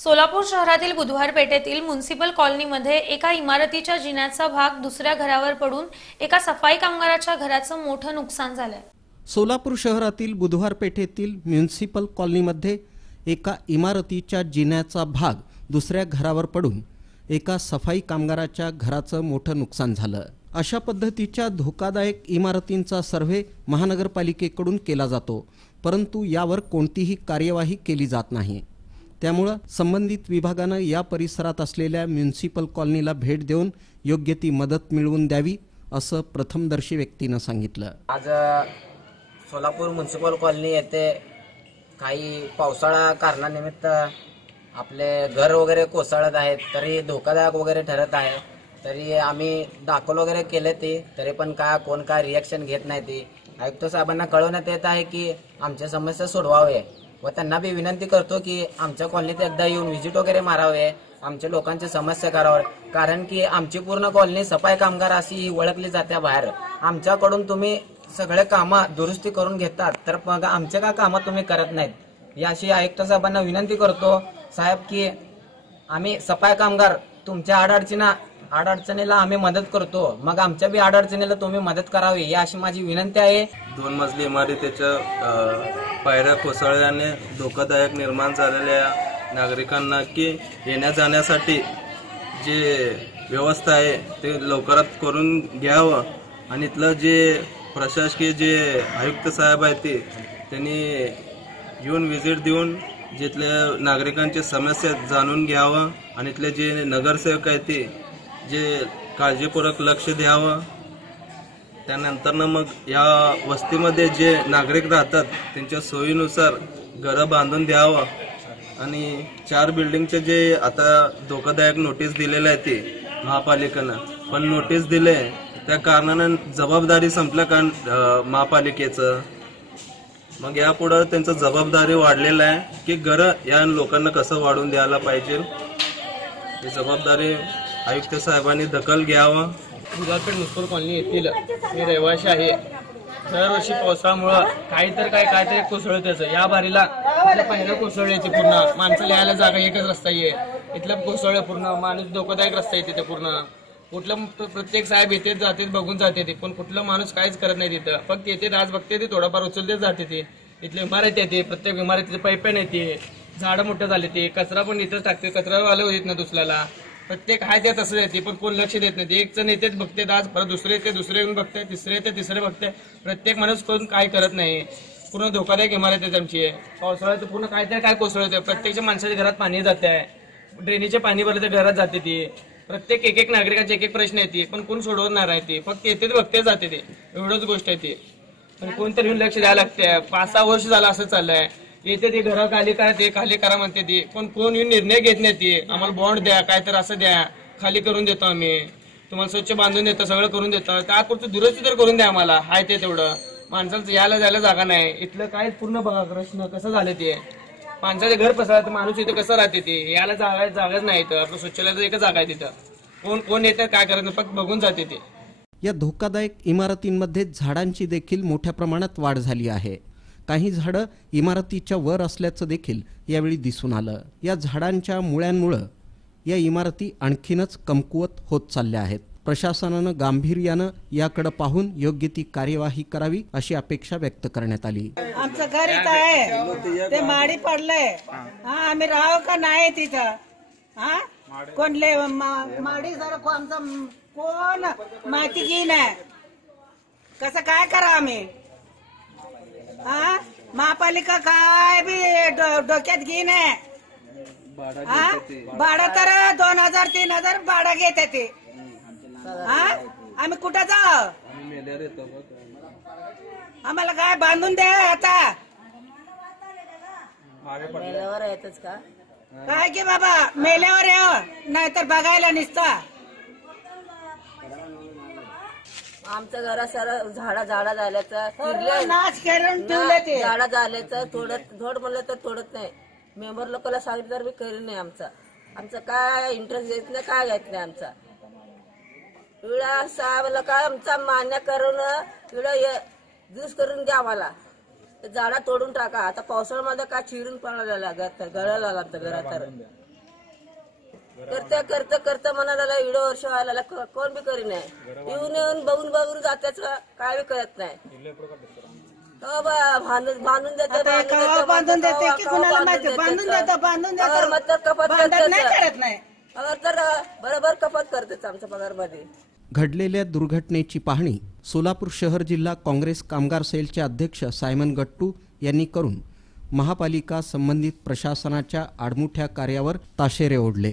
सोलापूर शहरातील बुधवार पेठेतील म्युनिसिपल कॉलनीमध्ये एका इमारतीच्या जिन्याचा भाग दुसऱ्या घरावर पडून एका सफाई कामगाराच्या घराचं मोठं नुकसान झालंय। सोलापूर शहरातील बुधवार पेठेतील म्युनिसिपल कॉलनीमध्ये एका इमारतीच्या जिन्याचा भाग दुसऱ्या घरावर पडून एका सफाई कामगाराच्या घराचं मोठं नुकसान झालं। अशा पद्धतीच्या धोकादायक इमारतींचा सर्व्हे महानगरपालिकेकडून केला जातो, परंतु यावर कोणतीही कार्यवाही केली जात नाही। त्यामुळे संबंधित विभागानं या परिसरात असलेल्या म्युनिसिपल कॉलनीला भेट देऊन योग्य ती मदत मिळवून द्यावी असं प्रथमदर्शी व्यक्तीनं सांगितलं। आज सोलापूर म्युनिसिपल कॉलनी येथे काही पावसाळा कारणानिमित्त आपले घर वगैरे कोसळत आहेत, तरी धोकादायक वगैरे ठरत आहे। तरी आम्ही दाखल वगैरे केले ते, तरी पण कोण काय रिएक्शन घेत नाही। ती आयुक्त साहेबांना कळवण्यात येत आहे की आमच्या समस्या सोडवावे व त्यांना बी विनंती करतो की आमच्या कॉलनीत एकदा येऊन व्हिजिट वगैरे मारावे, आमच्या लोकांची समस्या करावे। कारण की आमची पूर्ण कॉलनी सफाई कामगार अशी ओळखली जाते बाहेर। आमच्याकडून तुम्ही सगळे कामं दुरुस्ती करून घेतात, तर मग आमच्या का कामं तुम्ही करत नाहीत याशी आयुक्त साहेबांना विनंती करतो साहेब की आम्ही सफाई कामगार तुमच्या अडचणीला आम्ही मदत करतो, मग आमच्या बी अडचणीला तुम्ही मदत करावी ही अशी माझी विनंती आहे। 2 मजली इमारतीच्या पायऱ्या कोसळल्याने धोकादायक निर्माण झालेल्या नागरिकांना की येण्या जाण्यासाठी जे व्यवस्था आहे ते लवकरात करून घ्यावं आणि इथलं जे प्रशासकीय जे आयुक्त साहेब आहेत त्यांनी येऊन व्हिजिट देऊन जिथल्या नागरिकांची समस्या जाणून घ्यावं आणि इथले जे नगरसेवक आहेत जे काळजीपूर्वक लक्ष द्यावं। त्यानंतर मग या वस्तीमध्ये जे नागरिक राहतात त्यांच्या सोयीनुसार घरं बांधून द्यावं आणि 4 बिल्डिंगचे जे आता धोकादायक नोटीस दिलेले आहे ते महापालिकेनं, पण नोटीस दिले त्या कारणानं जबाबदारी संपल्या कारण महापालिकेचं मग यापुढे त्यांचं जबाबदारी वाढलेलं आहे की घरं या लोकांना कसं वाढून द्यायला पाहिजे, ही जबाबदारी आयुक्त साहेबांनी दखल घ्यावं। बुधवारपेठ म्युनिसिपल कॉलनी येथील मी रहिवासी आहे। दरवर्षी पावसामुळे काहीतरी कोसळत त्याचं या बारीला पहिलं कोसळल्याचे पूर्ण माणसाला यायला जागा एकच रस्ता आहे, इथलं कोसळलं पूर्ण माणूस धोकादायक रस्ता आहे तिथे पूर्ण। कुठलं प्रत्येक साहेब येते जाते बघून जाते ते, पण कुठलं माणूस काहीच करत नाही तिथं, फक्त येते आज बघते ते थोडंफार उचलते जाते ते। इथले इमारत येते, प्रत्येक इमारतीचे पाईपलाईन येते, झाडं मोठं झाले ते, कचरा पण इथंच टाकते, कचरावाले येत ना दुसऱ्याला प्रत्येक हाय ते तसं येते, पण कोण लक्ष देत नाही। एक जण येतेच बघते आज, परत दुसरे येते दुसरे येऊन बघते, तिसरे येते तिसरे बघते, प्रत्येक माणूस कोण काय करत नाही। पूर्ण धोकादायक इमारत आहे आमची, पावसाळ्यात पूर्ण काय कोसळत आहे, प्रत्येकच्या माणसाच्या घरात पाणी जाते आहे, ड्रेनेजचे पाणी भरले तर घरात जाते ती, प्रत्येक एक नागरिकांचे एक प्रश्न येते, पण कोण सोडवणार आहे ते, फक्त येते बघते जाते ते, एवढंच गोष्ट आहे ती। पण कोणतरी येऊन लक्ष द्यायला लागते। 5-6 वर्ष झालं असं चाललंय, येते ते घर खाली करा ते खाली करा म्हणते ती, पण कोण येऊन निर्णय घेत नाही ती। आम्हाला बॉन्ड द्या, काय तर असं द्या, खाली करून देतो आम्ही, तुम्हाला स्वच्छ बांधून देतो, सगळं करून देतो, त्यापुरतं दुरुस्ती तर करून द्या आम्हाला, हाय ते तेवढं। माणसाचं यायला जायला जागा नाही, इथलं काय पूर्ण बघा प्रश्न कसं झालं ते, माणसाचे घर पसरत माणूस इथे कसं राहते ते, यायला जागाच नाही इथं, आपलं शौचालयाचं एकच जागा आहे तिथं, कोण येतं काय करत फक्त बघून जाते ते। या धोकादायक इमारतींमध्ये झाडांची देखील मोठ्या प्रमाणात वाढ झाली आहे। काही झाडं इमारतीच्या वर असल्याचं देखील यावेळी दिसून आलं। या झाडांच्या मुळ्यांमुळे या इमारती आणखीनच कमकुवत होत चालल्या आहेत। प्रशासनानं गांभीर्यानं याकडे पाहून योग्य ती कार्यवाही करावी अशी अपेक्षा व्यक्त करण्यात आली। आमचं घर इथं आहे, ते माडी पडलंय, आम्ही राहावं का नाही तिथं? कोण माडी जरा कोण माहिती घेईन, कसं काय करा आम्ही? महापालिका काय बी डोक्यात घेईन, भाडं तर 2000-3000 भाडं घेते ते, आम्ही कुठं जाऊ? आम्हाला काय बांधून द्या आता? मेल्यावर येतच का काय की बाबा, मेल्यावर येऊ नाहीतर बघायला निसता। आमचं घरा सर झाडा झाल्याचं नाच करून ठेवलं ते, झाडा झाल्याचं थोड म्हणलं तर थोडत नाही, मेंबर लोकांना सांगितलं तर मी करीन नाही। आमचं काय इंटरेस्ट घेत नाही, काय घेत नाही आमचा। एवढा साहेबाला काय आमचा मान्य करून एवढं ज्यूस करून द्या आम्हाला, झाडा तोडून टाका। आता पावसाळ्यामध्ये काय चिरून पडायला गळायला आमच्या घरात, करता म्हणाला एवढं वर्ष व्हायला कोण बी करी नाही. येऊन बघून जात्याच काय बी करत नाही. हो बा, बांधून देतात बांधून देते की कुणाला माहिती बांधून देतो कपात नाही करत नाही. पगार तर बरोबर कपात करतेच आमच्या पगारमध्ये. घडलेल्या दुर्घटनेची पाहणी सोलापूर शहर जिल्हा काँग्रेस कामगार सेलचे अध्यक्ष सायमन गट्टू यांनी करून महापालिका संबंधित प्रशासनाच्या आडमुठ्या कार्यावर ताशेरे ओढले.